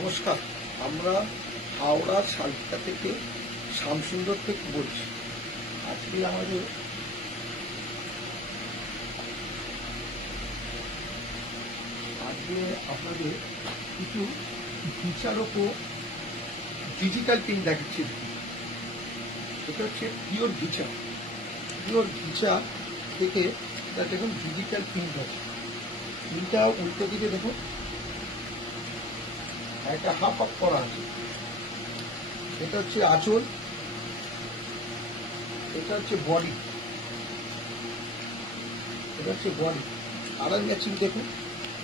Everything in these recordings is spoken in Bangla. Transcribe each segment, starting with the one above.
নমস্কার, আমরা হাওড়ার শালকিয়া থেকে শ্যামসুন্দর থেকে বলছি। আজকে আপনাদের কিছু ঘিচার ওপর ডিজিটাল প্রিন্ট দেখাচ্ছি। এটা হচ্ছে পিওর ঘিচা থেকে এটা দেখুন ডিজিটাল প্রিন্ট আছে। প্রিন্টটা উল্টো দিকে দেখুন একটা হাফ আপ করা আছে। এটা হচ্ছে আঁচল, এটা হচ্ছে বডি, কালার ম্যাচিং দেখুন।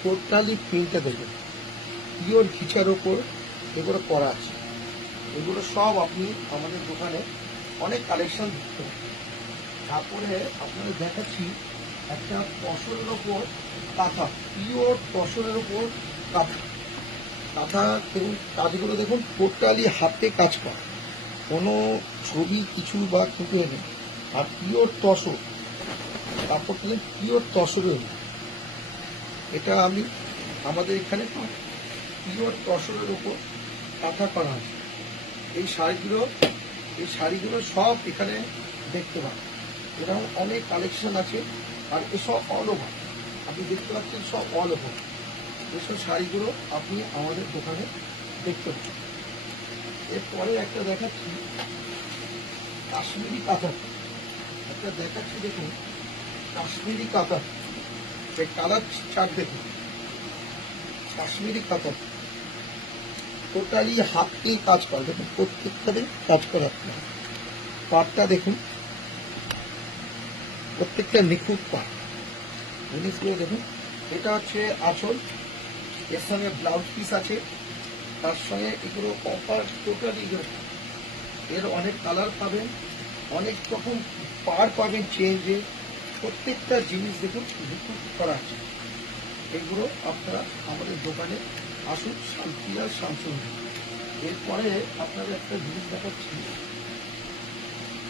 টোটালি প্রিন্টটা দেখুন পিওর ঘিচার ওপর এগুলো করা আছে। এগুলো সব আপনি আমাদের দোকানে অনেক কালেকশন দেখতে পাবেন। তারপরে আপনাদের দেখাচ্ছি একটা তসরের ওপর কাঁথা, পিওর তসরের ওপর কাঁথা দেখুন। কাজগুলো দেখুন টোটালি হাতে কাজ করা, কোনো ছবি কিছু বা কিন্তু নেই। আর পিওর তসর, কাপড় পেলেন পিওর তসরের। এটা আমি আমাদের এখানে পিওর তসরের উপর কাঁথা করা আছে। এই শাড়িগুলো সব এখানে দেখতে পাবেন। এরকম অনেক কালেকশন আছে। আর এসব অল ওভার আপনি দেখতে পাচ্ছেন, সব অল ওভার এসব শাড়িগুলো আপনি আমাদের দোকানে দেখতে পাবেন। এরপরে একটা দেখাচ্ছি কাশ্মীরি কাঁথা, দেখুন কাশ্মীরি কাঁথা। এই কালার চার্ট দেখুন, কাশ্মীরি কাঁথা টোটালি হাতে কাজ করা। দেখুন প্রত্যেকটাতে কাজ করা। পাটটা দেখুন, প্রত্যেকটা নিখুঁত পাট, জিনিসগুলো দেখুন। এটা হচ্ছে আঁচল, এর সঙ্গে ব্লাউজ পিস আছে, তার সঙ্গে এগুলো কপার টোটালি। এর অনেক কালার পাবেন, অনেক রকম পার পাবেন চেঞ্জে। প্রত্যেকটা জিনিস দেখুন নিখুঁত করা আছে। এগুলো আপনারা আমাদের দোকানে আসুন, শালকিয়া শ্যামসুন্দর। এরপরে আপনাদের একটা জিনিস দেখাচ্ছি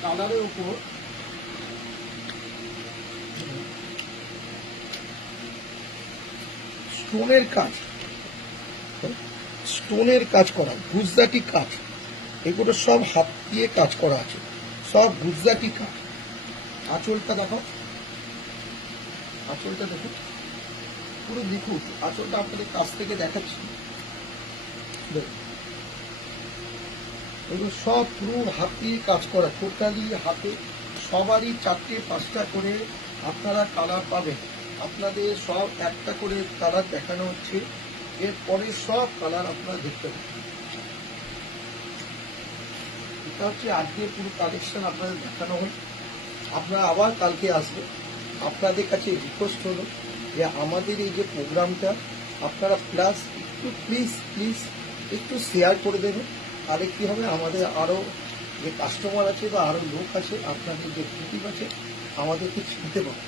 কালারের উপর স্টোনের কাজ করা, গুজরাটি কাজ। এগুলো সব হাত দিয়ে কাজ করা আছে, সব গুজরাটি কাজ। আঁচলটা দেখো, আঁচলটা দেখুন পুরো নিখুঁত। আঁচলটা আপনাদের কাছ থেকে দেখাচ্ছি। এগুলো সব পুরো হাত দিয়ে কাজ করা, টোটালি হাতে। সবারই 4-5টা করে আপনারা কালার পাবেন। আপনাদের সব একটা করে কালার দেখানো হচ্ছে, এরপরে সব কালার আপনারা দেখতে পাবেন। এটা হচ্ছে আজকে পুরো কালেকশন আপনাদের দেখানো হল। আপনারা আবার কালকে আসবেন। আপনাদের কাছে রিকোয়েস্ট হলো যে আমাদের এই যে প্রোগ্রামটা আপনারা প্লিজ একটু শেয়ার করে দেবেন। তাহলে কি হবে, আমাদের আরও যে কাস্টমার আছে বা আরও লোক আছে, আপনাদের যে টিকিট আছে আমাদেরকে চিনতে পারে।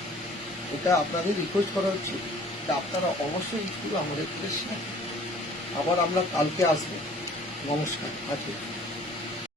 এটা আপনাদের রিকোয়েস্ট করা হচ্ছে যে আপনারা অবশ্যই একটু আমাদের থেকে শেয়ার। আবার আমরা কালকে আসবো। নমস্কার। আজকে